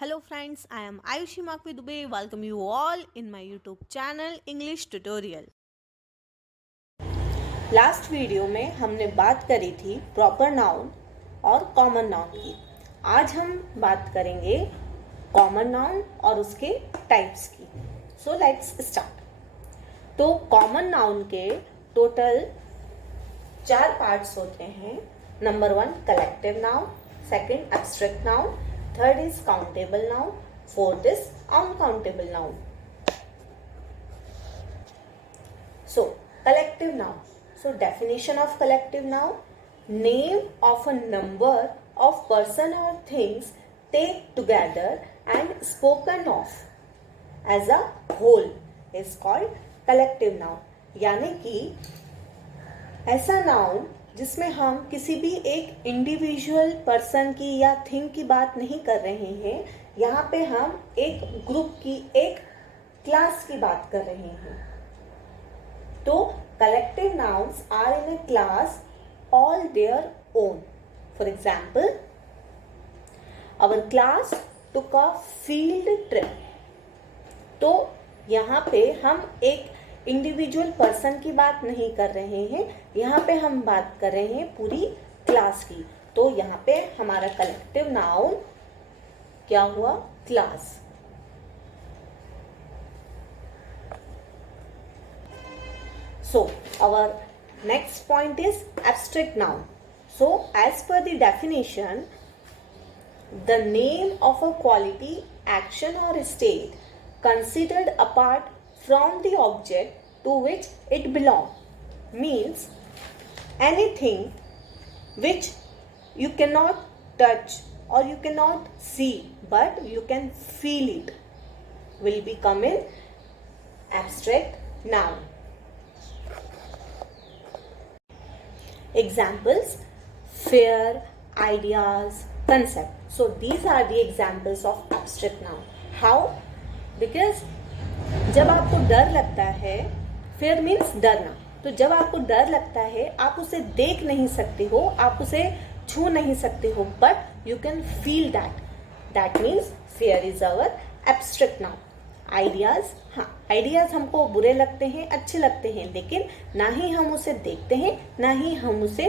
Hello friends, I am Ayushi Makwi Dubey. Welcome you all in my YouTube channel English Tutorial. Last video में हमने बात करी थी proper noun और common noun की। आज हम बात करेंगे कॉमन नाउन और उसके टाइप्स की। So let's start. तो कॉमन नाउन के टोटल 4 पार्ट्स होते हैं। Number 1 collective noun, second abstract noun, third is countable noun, fourth is uncountable noun. So, collective noun. So, definition of collective noun: name of a number of person or things take together and spoken of as a whole is called collective noun. यानी कि ऐसा noun जिसमें हम किसी भी एक individual person की या थिंग की बात नहीं कर रहे हैं, यहाँ पे हम एक ग्रुप की, एक क्लास की बात कर रहे हैं। तो collective nouns are in a class all their own. For example, our class took a field trip. तो यहाँ पे हम एक इंडिविजुअल पर्सन की बात नहीं कर रहे हैं, यहाँ पे हम बात कर रहे हैं पूरी क्लास की। तो यहाँ पे हमारा कलेक्टिव नाउन क्या हुआ? Class. So, our next point is abstract noun. So, as per the definition, the name of a quality, action or state considered apart from the object to which it belongs means anything which you cannot touch or you cannot see but you can feel it will become an abstract noun. Examples: fear, ideas, concept. So these are the examples of abstract noun. How? Because जब आपको डर लगता है, fear means डरना, तो जब आपको डर लगता है आप उसे देख नहीं सकते हो, आप उसे छू नहीं सकते हो, but you can feel that. That means fear is our abstract noun. Ideas, हाँ, आइडियाज हमको बुरे लगते हैं, अच्छे लगते हैं, लेकिन ना ही हम उसे देखते हैं ना ही हम उसे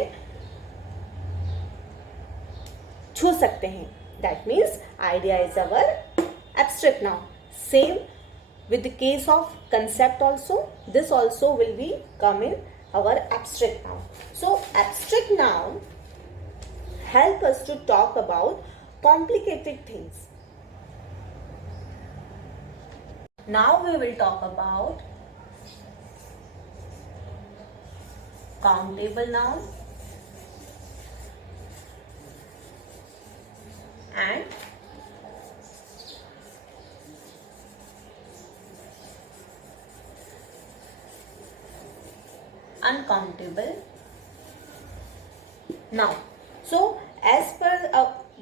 छू सकते हैं। That means idea is our abstract noun. Same with the case of concept also, this also will be come in our abstract noun. So abstract noun help us to talk about complicated things. Now we will talk about countable noun and uncountable noun. So as per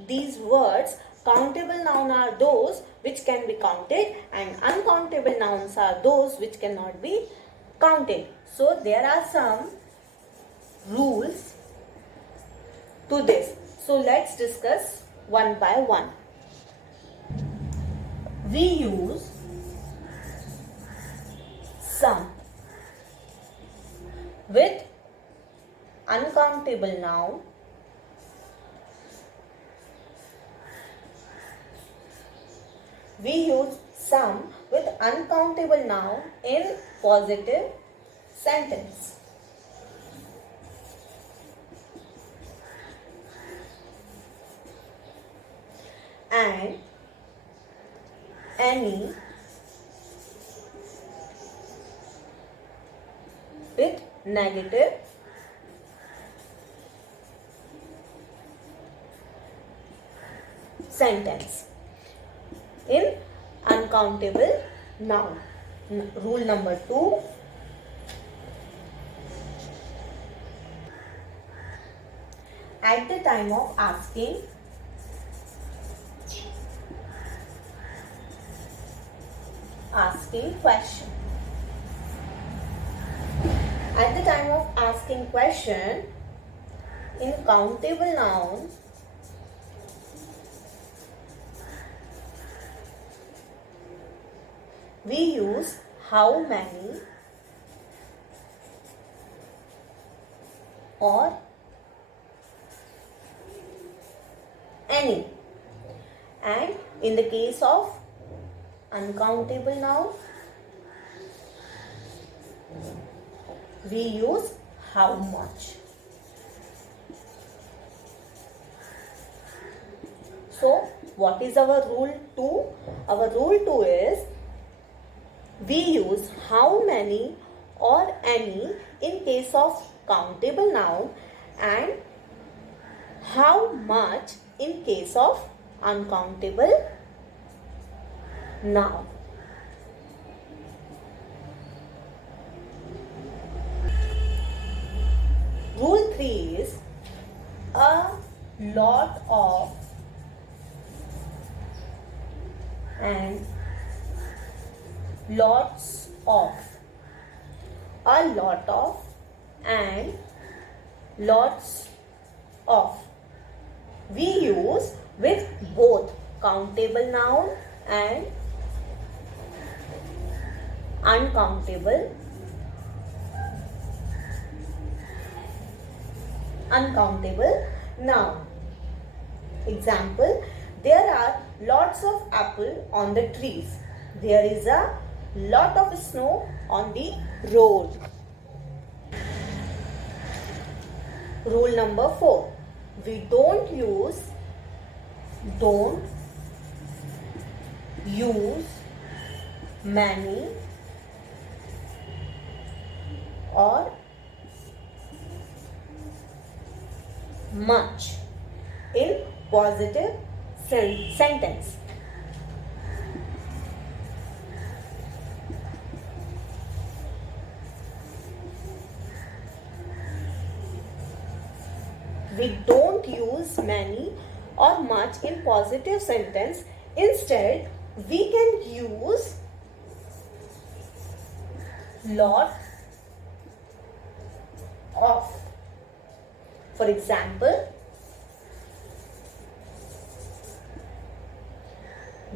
these words, countable noun are those which can be counted and uncountable nouns are those which cannot be counted. So there are some rules to this. So let's discuss one by one. We use some with uncountable noun we use some with uncountable noun in positive sentence. And any with negative sentence in uncountable noun. Rule number 2: at the time of asking question. At the time of asking question, in countable noun we use how many or any. And in the case of uncountable noun, we use how much. So, what is our rule 2? Our rule 2 is we use how many or any in case of countable noun and how much in case of uncountable noun. Rule 3 is a lot of and lots of. A lot of and lots of. We use with both countable noun and uncountable noun. Example, there are lots of apple on the trees. There is a lot of snow on the road. Rule number 4. We don't use many or much in positive sentence. We don't use many or much in positive sentence. Instead, we can use lot of. For example,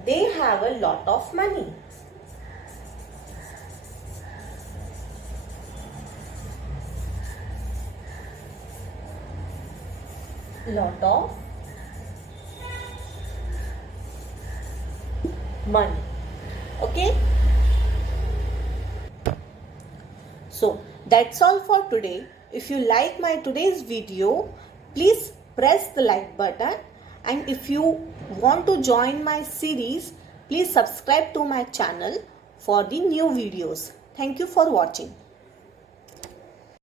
they have a lot of money. Lot of money. Okay. So that's all for today. If you like my today's video, please press the like button, and if you want to join my series, please subscribe to my channel for the new videos. Thank you for watching.